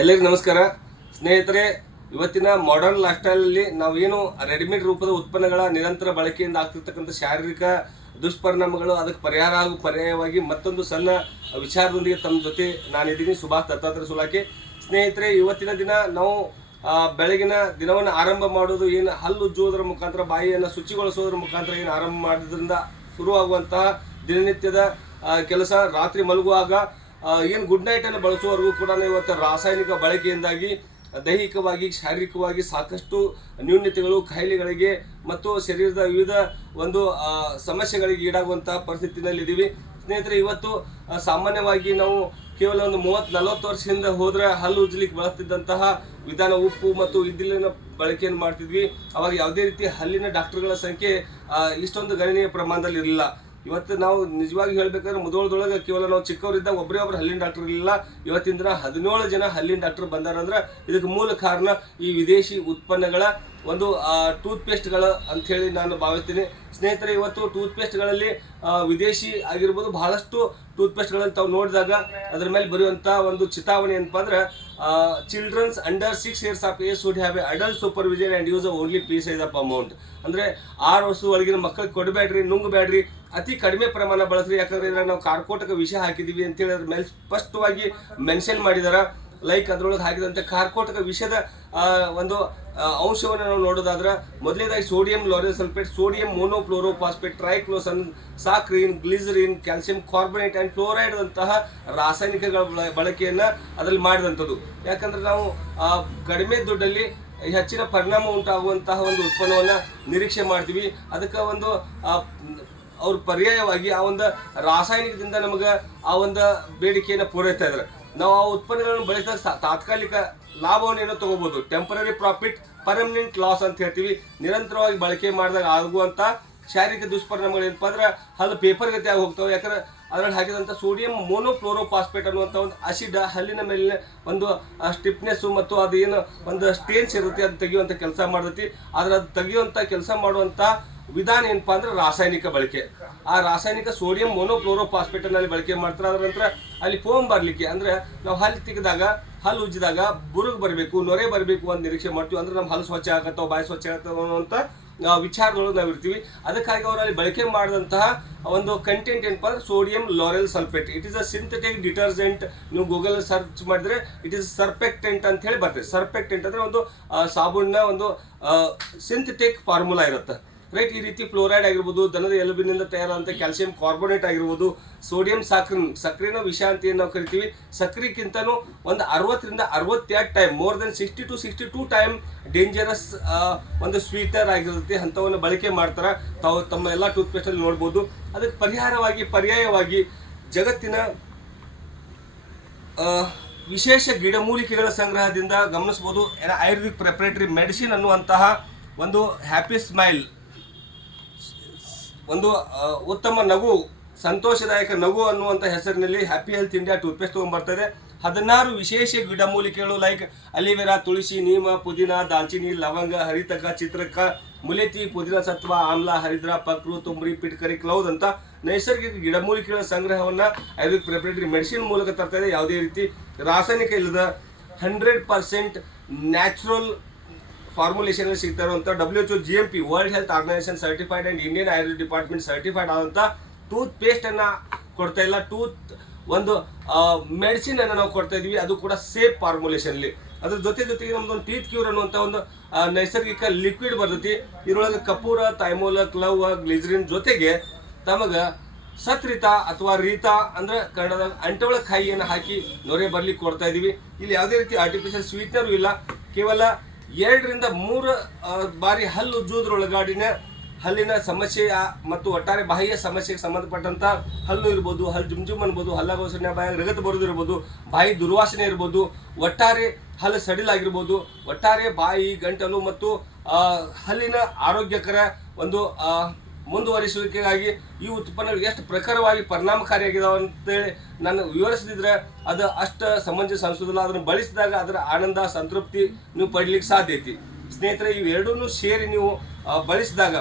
ಎಲ್ಲರಿಗೂ ನಮಸ್ಕಾರ ಸ್ನೇಹಿತರೆ. ಇವತ್ತಿನ ಮಾಡರ್ನ್ ಲೈಫ್ ಸ್ಟೈಲಲ್ಲಿ ನಾವೇನು ರೆಡಿಮೇಡ್ ರೂಪದ ಉತ್ಪನ್ನಗಳ ನಿರಂತರ ಬಳಕೆಯಿಂದ ಆಗ್ತಿರ್ತಕ್ಕಂಥ ಶಾರೀರಿಕ ದುಷ್ಪರಿಣಾಮಗಳು, ಅದಕ್ಕೆ ಪರಿಹಾರ ಹಾಗೂ ಪರ್ಯಾಯವಾಗಿ ಮತ್ತೊಂದು ಸಣ್ಣ ವಿಚಾರದೊಂದಿಗೆ ತಮ್ಮ ಜೊತೆ ನಾನಿದ್ದೀನಿ. ಸುಭಾಷ್ ದತ್ತಾತ್ರೇಯ ಸುಲಾಕೆ. ಸ್ನೇಹಿತರೆ, ಇವತ್ತಿನ ದಿನ ನಾವು ಬೆಳಗಿನ ದಿನವನ್ನು ಆರಂಭ ಮಾಡೋದು ಏನು ಹಲ್ಲು ಉಜ್ಜುವುದರ ಮುಖಾಂತರ, ಬಾಯಿಯನ್ನು ಶುಚಿಗೊಳಿಸೋದ್ರ ಮುಖಾಂತರ ಏನು ಆರಂಭ ಮಾಡೋದ್ರಿಂದ ಶುರುವಾಗುವಂತಹ ದಿನನಿತ್ಯದ ಕೆಲಸ, ರಾತ್ರಿ ಮಲಗುವಾಗ ಏನು ಗುಡ್ ನೈಟನ್ನು ಬಳಸುವವರೆಗೂ ಕೂಡ ಇವತ್ತು ರಾಸಾಯನಿಕ ಬಳಕೆಯಿಂದಾಗಿ ದೈಹಿಕವಾಗಿ ಶಾರೀರಿಕವಾಗಿ ಸಾಕಷ್ಟು ನ್ಯೂನತೆಗಳು, ಕಾಯಿಲೆಗಳಿಗೆ ಮತ್ತು ಶರೀರದ ವಿವಿಧ ಒಂದು ಸಮಸ್ಯೆಗಳಿಗೆ ಈಡಾಗುವಂತಹ ಪರಿಸ್ಥಿತಿನಲ್ಲಿದ್ದೀವಿ. ಸ್ನೇಹಿತರೆ, ಇವತ್ತು ಸಾಮಾನ್ಯವಾಗಿ ನಾವು ಕೇವಲ ಒಂದು 30-40 ವರ್ಷದಿಂದ ಹೋದರೆ ಹಲ್ಲು ಉಜ್ಜಲಿಕ್ಕೆ ಬಳಸ್ತಿದ್ದಂತಹ ವಿಧಾನ ಉಪ್ಪು ಮತ್ತು ಇದ್ದಿಲಿನ ಬಳಕೆಯನ್ನು ಮಾಡ್ತಿದ್ವಿ. ಅವಾಗ ಯಾವುದೇ ರೀತಿ ಹಲ್ಲಿನ ಡಾಕ್ಟರ್ಗಳ ಸಂಖ್ಯೆ ಇಷ್ಟೊಂದು ಗಣನೀಯ ಪ್ರಮಾಣದಲ್ಲಿ ಇರಲಿಲ್ಲ. ಇವತ್ತು ನಾವು ನಿಜವಾಗಿ ಹೇಳ್ಬೇಕಾದ್ರೆ ಮುಧೋಳದೊಳಗೆ ಕೇವಲ ನಾವು ಚಿಕ್ಕವರಿದ್ದಾಗ ಒಬ್ಬರು ಹಲ್ಲಿನ ಡಾಕ್ಟರ್ ಇರಲಿಲ್ಲ. ಇವತ್ತಿನ ದಿನ 17 ಜನ ಹಲ್ಲಿನ ಡಾಕ್ಟರ್ ಬಂದಾರಂದ್ರೆ ಇದಕ್ಕೆ ಮೂಲ ಕಾರಣ ಈ ವಿದೇಶಿ ಉತ್ಪನ್ನಗಳ ಒಂದು ಟೂತ್ಪೇಸ್ಟ್ಗಳು ಅಂಥೇಳಿ ನಾನು ಭಾವಿಸ್ತೀನಿ. ಸ್ನೇಹಿತರೆ, ಇವತ್ತು ಟೂತ್ಪೇಸ್ಟ್ಗಳಲ್ಲಿ ವಿದೇಶಿ ಆಗಿರ್ಬೋದು, ಬಹಳಷ್ಟು ಟೂತ್ಪೇಸ್ಟ್ಗಳಲ್ಲಿ ತಾವು ನೋಡಿದಾಗ ಅದರ ಮೇಲೆ ಬರೆಯುವಂಥ ಒಂದು ಚಿತಾವಣೆ ಏನಪ್ಪ ಅಂದ್ರೆ, children's under 6 years of age should have a adult supervision and use only pea size of amount. ಅಂದರೆ 6 ವರ್ಷದ ಒಳಗಿನ ಮಕ್ಕಳಿಗೆ ಕೊಡಬೇಡ್ರಿ, ನುಂಗಬೇಡ್ರಿ, ಅತಿ ಕಡಿಮೆ ಪ್ರಮಾಣ ಬಳಸ್ರಿ. ಯಾಕಂದ್ರೆ ಇದ್ರಾಗ ನಾವು ಕಾರ್ಕೋಟಕ ವಿಷ ಹಾಕಿದ್ದೀವಿ ಅಂತೇಳಿ ಅದ್ರ ಮೇಲೆ ಸ್ಪಷ್ಟವಾಗಿ ಮೆನ್ಷನ್ ಮಾಡಿದಾರ. ಲೈಕ್ ಅದರೊಳಗೆ ಹಾಕಿದಂಥ ಕಾರ್ಕೋಟಕ ವಿಷದ ಒಂದು ಅಂಶವನ್ನು ನಾವು ನೋಡೋದಾದ್ರೆ, ಮೊದಲನೇದಾಗಿ sodium lauryl sulphate, sodium monochlorophosphate, triclosan, saccharin, glycerine, calcium carbonate and fluoride ಅಂತಹ ರಾಸಾಯನಿಕಗಳ ಬಳಕೆಯನ್ನು ಅದರಲ್ಲಿ ಮಾಡಿದಂಥದ್ದು. ಯಾಕಂದ್ರೆ ನಾವು ಕಡಿಮೆ ದುಡ್ಡಲ್ಲಿ ಹೆಚ್ಚಿನ ಪರಿಣಾಮ ಉಂಟಾಗುವಂತಹ ಒಂದು ಉತ್ಪನ್ನವನ್ನು ನಿರೀಕ್ಷೆ ಮಾಡ್ತೀವಿ. ಅದಕ್ಕೆ ಒಂದು ಅವ್ರ ಪರ್ಯಾಯವಾಗಿ ಆ ಒಂದು ರಾಸಾಯನಿಕದಿಂದ ನಮಗೆ ಆ ಒಂದು ಬೇಡಿಕೆಯನ್ನು ಪೂರೈಸ್ತಾ ಇದ್ದಾರೆ. ನಾವು ಆ ಉತ್ಪನ್ನಗಳನ್ನು ಬಳಸಿದಾಗ ತಾತ್ಕಾಲಿಕ ಲಾಭವನ್ನೇನೋ ತಗೋಬಹುದು. ಟೆಂಪರರಿ ಪ್ರಾಫಿಟ್, ಪರ್ಮನೆಂಟ್ ಲಾಸ್ ಅಂತ ಹೇಳ್ತೀವಿ. ನಿರಂತರವಾಗಿ ಬಳಕೆ ಮಾಡಿದಾಗ ಆಗುವಂಥ ಶಾರೀರಿಕ ದುಷ್ಪರಿಣಾಮಗಳು ಏನಪ್ಪ ಅಂದ್ರೆ, ಹಲ್ಲು ಪೇಪರ್ ಗತಿ ಆಗಿ ಹೋಗ್ತವೆ. ಯಾಕಂದ್ರೆ ಅದರಲ್ಲಿ ಹಾಕಿದಂಥ ಸೋಡಿಯಂ ಮೋನೋಕ್ಲೋರೋಫಾಸ್ಫೇಟ್ ಅನ್ನುವಂಥ ಒಂದು ಆಸಿಡ್ ಹಲ್ಲಿನ ಮೇಲಿನ ಒಂದು ಸ್ಟಿಫ್ನೆಸ್ಸು ಮತ್ತು ಅದು ಏನು ಒಂದು ಸ್ಟೇನ್ಸ್ ಇರುತ್ತೆ ಅದು ತೆಗೆಯುವಂಥ ಕೆಲಸ ಮಾಡ್ತೈತಿ. ಆದರೆ ಅದು ತೆಗೆಯುವಂಥ ಕೆಲಸ ಮಾಡುವಂಥ ವಿಧಾನ ಏನಪ್ಪ ಅಂದ್ರೆ ರಾಸಾಯನಿಕ ಬಳಕೆ. ಆ ರಾಸಾಯನಿಕ ಸೋಡಿಯಂ ಮೋನೋಕ್ಲೋರೋಫಾಸ್ಫೇಟಲ್ಲಿ ಬಳಕೆ ಮಾಡ್ತಾರೆ. ಅದರ ನಂತರ ಅಲ್ಲಿ ಫೋಮ್ ಬರಲಿಕ್ಕೆ, ಅಂದರೆ ನಾವು ಹಲ್ಲು ತೆಗೆದಾಗ, ಹಲ್ಲು ಉಜ್ಜಿದಾಗ ಬುರುಗು ಬರಬೇಕು, ನೊರೆ ಬರಬೇಕು ಅಂತ ನಿರೀಕ್ಷೆ ಮಾಡ್ತೀವಿ. ಅಂದ್ರೆ ನಮ್ಮ ಹಲ್ಲು ಸ್ವಚ್ಛ ಆಗತ್ತೋ, ಬಾಯಿ ಸ್ವಚ್ಛ ಆಗತ್ತೋ ಅನ್ನುವಂಥ ವಿಚಾರದೊಳಗೆ ನಾವು ಇರ್ತೀವಿ. ಅದಕ್ಕಾಗಿ ಅವರಲ್ಲಿ ಬಳಕೆ ಮಾಡಿದಂತಹ ಒಂದು ಕಂಟೆಂಟ್ ಏನಪ್ಪ ಅಂದ್ರೆ sodium lauryl sulphate. It is a synthetic detergent. ನೀವು ಗೂಗಲ್ ಸರ್ಚ್ ಮಾಡಿದ್ರೆ ಇಟ್ ಈಸ್ ಸರ್ಪೆಕ್ಟೆಂಟ್ ಅಂತ ಹೇಳಿ ಬರ್ತದೆ. ಸರ್ಪೆಕ್ಟೆಂಟ್ ಅಂದರೆ ಒಂದು ಸಾಬೂನಿನ ಒಂದು ಸಿಂಥೆಟಿಕ್ ಫಾರ್ಮುಲಾ ಇರುತ್ತೆ, ರೈಟ್. ಈ ರೀತಿ ಫ್ಲೋರೈಡ್ ಆಗಿರ್ಬೋದು, ದನದ ಎಲುಬಿನಿಂದ ತಯಾರಾದಂಥ ಕ್ಯಾಲ್ಸಿಯಂ ಕಾರ್ಬೋನೇಟ್ ಆಗಿರ್ಬೋದು, ಸೋಡಿಯಂ ಸಕ್ರಿನ ವಿಷ ಅಂತ ಏನು ನಾವು ಕರಿತೀವಿ, ಸಕ್ರಿಗಿಂತನೂ ಒಂದು 60ರಿಂದ 62 time, more than 60 to 62 time dangerous ಒಂದು ಸ್ವೀಟರ್ ಆಗಿರುತ್ತೆ. ಅಂಥವನ್ನು ಬಳಕೆ ಮಾಡ್ತಾರೆ. ತಾವು ತಮ್ಮ ಎಲ್ಲ ಟೂತ್ಪೇಸ್ಟಲ್ಲಿ ನೋಡ್ಬೋದು. ಅದಕ್ಕೆ ಪರ್ಯಾಯವಾಗಿ ಜಗತ್ತಿನ ವಿಶೇಷ ಗಿಡಮೂಲಿಕೆಗಳ ಸಂಗ್ರಹದಿಂದ ಗಮನಿಸ್ಬೋದು. ಆಯುರ್ವೇದಿಕ್ ಪ್ರಿಪರೇಟರಿ ಮೆಡಿಸಿನ್ ಅನ್ನುವಂತಹ ಒಂದು ಹ್ಯಾಪಿ ಸ್ಮೈಲ್, ಒಂದು ಉತ್ತಮ ನಗು, ಸಂತೋಷದಾಯಕ ನಗು ಅನ್ನುವಂಥ ಹೆಸರಿನಲ್ಲಿ ಹ್ಯಾಪಿ ಹೆಲ್ತ್ ಇಂಡಿಯಾ ಟೂತ್ಪೇಸ್ಟ್ ತೊಗೊಂಡ್ಬರ್ತದೆ. 16 ವಿಶೇಷ ಗಿಡಮೂಲಿಕೆಗಳು ಲೈಕ್ ಅಲಿವೆರಾ, ತುಳಸಿ, ನೀಮ, ಪುದೀನ, ದಾಲ್ಚಿನ್ನಿ, ಲವಂಗ, ಹರಿತಕ, ಚಿತ್ರಕ, ಮುಲೇತಿ, ಪುದೀನ ಸತ್ವ, ಆಮ್ಲ, ಹರಿದ್ರ, ಪಕ್ರು, ತುಂಬ್ರಿ, ಪಿಟ್ಕರಿ, ಕ್ಲೌದ್ ಅಂತ ನೈಸರ್ಗಿಕ ಗಿಡಮೂಲಿಕೆಗಳ ಸಂಗ್ರಹವನ್ನು ಆಯುರ್ವೇದಿಕ್ ಪ್ರಿಪರೇಟರಿ ಮೆಡಿಸಿನ್ ಮೂಲಕ ತರ್ತಾ ಇದೆ. ಯಾವುದೇ ರೀತಿ ರಾಸಾಯನಿಕ ಇಲ್ಲದ 100% ನ್ಯಾಚುರಲ್ ಫಾರ್ಮುಲೇಷನ್ ಸಿಗ್ತಾ ಇರುವಂಥ WHO GMP world health organisation certified and Indian Ayurveda department certified ಆದಂಥ ಟೂತ್ ಪೇಸ್ಟನ್ನು ಕೊಡ್ತಾ ಇಲ್ಲ, ಟೂತ್ ಒಂದು ಮೆಡಿಸಿನ್ ಅನ್ನು ನಾವು ಕೊಡ್ತಾ ಇದ್ದೀವಿ. ಅದು ಕೂಡ ಸೇಫ್ ಫಾರ್ಮುಲೇಷನ್ಲಿ. ಅದ್ರ ಜೊತೆಗೆ ನಮ್ದೊಂದು ಟೀತ್ ಕ್ಯೂರ್ ಅನ್ನುವಂಥ ಒಂದು ನೈಸರ್ಗಿಕ ಲಿಕ್ವಿಡ್ ಬರ್ತೈತಿ. ಇದರೊಳಗೆ ಕಪೂರ, ಥೈಮೋಲ, ಕ್ಲವ್, ಗ್ಲಿಸರಿನ್ ಜೊತೆಗೆ ತಮಗೆ ಸತ್ರಿತ ಅಥವಾ ರೀತಾ ಅಂದ್ರೆ ಕನ್ನಡದಾಗ ಅಂಟೊಳ ಕಾಯಿಯನ್ನು ಹಾಕಿ ನೊರೆ ಬರ್ಲಿಕ್ಕೆ ಕೊಡ್ತಾ ಇದ್ದೀವಿ. ಇಲ್ಲಿ ಯಾವುದೇ ರೀತಿ ಆರ್ಟಿಫಿಷಿಯಲ್ ಸ್ವೀಟ್ನರು ಇಲ್ಲ. ಕೇವಲ 2 ರಿಂದ 3 ಬಾರಿ ಹಲ್ಲು ಉಜ್ಜುವುದರೊಳಗಾಡಿನ ಹಲ್ಲಿನ ಸಮಸ್ಯೆ ಮತ್ತು ಒಟ್ಟಾರೆ ಬಾಯಿಯ ಸಮಸ್ಯೆಗೆ ಸಂಬಂಧಪಟ್ಟಂಥ ಹಲ್ಲು ಇರ್ಬೋದು, ಹಲ್ಲು ಜುಮ್ ಅನ್ಬೋದು, ಹಲ್ಲಾಗೋಸನೆ ಬಾಯಿಗೆ ರಗತ ಬರೋದು ಇರ್ಬೋದು, ಬಾಯಿ ದುರ್ವಾಸನೆ ಇರ್ಬೋದು, ಒಟ್ಟಾರೆ ಹಲ್ಲು ಸಡಿಲಾಗಿರ್ಬೋದು, ಒಟ್ಟಾರೆ ಬಾಯಿ, ಗಂಟಲು ಮತ್ತು ಹಲ್ಲಿನ ಆರೋಗ್ಯಕರ ಒಂದು ಮುಂದುವರಿಸುವಿಕೆಗಾಗಿ ಈ ಉತ್ಪನ್ನಗಳು ಎಷ್ಟು ಪ್ರಖರವಾಗಿ ಪರಿಣಾಮಕಾರಿಯಾಗಿದ್ದಾವೆ ಅಂತೇಳಿ ನಾನು ವಿವರಿಸಿದ್ರೆ ಅದು ಅಷ್ಟು ಸಮಂಜಸ ಅನಿಸೋದಿಲ್ಲ. ಅದನ್ನು ಬಳಸಿದಾಗ ಅದರ ಆನಂದ, ಸಂತೃಪ್ತಿ ನೀವು ಪಡೀಲಿಕ್ಕೆ ಸಾಧ್ಯ ಐತಿ. ಸ್ನೇಹಿತರೆ, ಇವೆರಡೂ ಸೇರಿ ನೀವು ಬಳಸಿದಾಗ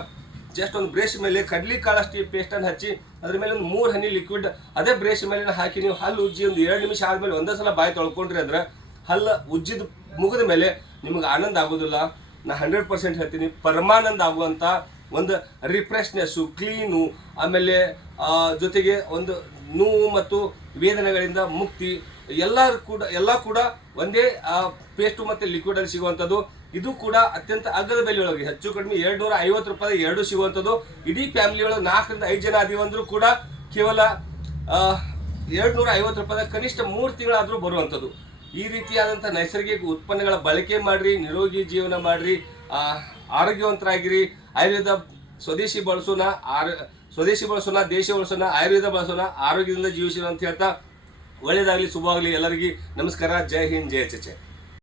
ಜಸ್ಟ್ ಒಂದು ಬ್ರಷ್ ಮೇಲೆ ಕಡ್ಲಿ ಕಾಳಷ್ಟು ಪೇಸ್ಟನ್ನು ಹಚ್ಚಿ ಅದ್ರ ಮೇಲೆ ಒಂದು 3 ಹನಿ ಲಿಕ್ವಿಡ್ ಅದೇ ಬ್ರಷ್ ಮೇಲೆ ಹಾಕಿ ನೀವು ಹಲ್ಲು ಉಜ್ಜಿ ಒಂದು 2 ನಿಮಿಷ ಆದಮೇಲೆ ಒಂದೇ ಸಲ ಬಾಯಿ ತೊಳ್ಕೊಂಡ್ರಿ ಅಂದ್ರೆ ಹಲ್ಲ ಉಜ್ಜಿದ ಮುಗಿದ ಮೇಲೆ ನಿಮಗೆ ಆನಂದ ಆಗೋದಿಲ್ಲ. ನಾ 100% ಹೇಳ್ತೀನಿ, ಪರಮಾನಂದ ಆಗುವಂಥ ಒಂದು ರಿಫ್ರೆಶ್ನೆಸ್ಸು, ಕ್ಲೀನು, ಆಮೇಲೆ ಜೊತೆಗೆ ಒಂದು ನೋವು ಮತ್ತು ವೇದನೆಗಳಿಂದ ಮುಕ್ತಿ ಎಲ್ಲ ಕೂಡ ಒಂದೇ ಪೇಸ್ಟು ಮತ್ತು ಲಿಕ್ವಿಡಲ್ಲಿ ಸಿಗುವಂಥದ್ದು. ಇದು ಕೂಡ ಅತ್ಯಂತ ಅಗ್ಗದ ಬೆಲೆಯೊಳಗೆ ಹೆಚ್ಚು ಕಡಿಮೆ 250 ರೂಪಾಯಿ ಎರಡು ಸಿಗುವಂಥದ್ದು. ಇಡೀ ಫ್ಯಾಮಿಲಿ ಒಳಗೆ 4 ರಿಂದ 5 ಜನ ಅದೀವಂದ್ರೂ ಕೂಡ ಕೇವಲ 250 ರೂಪಾಯಿ ಕನಿಷ್ಠ 3 ತಿಂಗಳಾದರೂ ಬರುವಂಥದ್ದು. ಈ ರೀತಿಯಾದಂಥ ನೈಸರ್ಗಿಕ ಉತ್ಪನ್ನಗಳ ಬಳಕೆ ಮಾಡಿರಿ, ನಿರೋಗಿ ಜೀವನ ಮಾಡಿರಿ, ಆರೋಗ್ಯವಂತರಾಗಿರಿ. ಆಯುರ್ವೇದ ಸ್ವದೇಶಿ ಬಳಸೋಣ, ದೇಶಿ ಬಳಸೋಣ, ಆಯುರ್ವೇದ ಬಳಸೋಣ, ಆರೋಗ್ಯದಿಂದ ಜೀವಿಸೋಣ ಅಂತ ಹೇಳ್ತಾ ಒಳ್ಳೆಯದಾಗಲಿ, ಶುಭವಾಗಲಿ ಎಲ್ಲರಿಗೂ. ನಮಸ್ಕಾರ. ಜೈ ಹಿಂದ್, ಜೈ ಚಚೆ.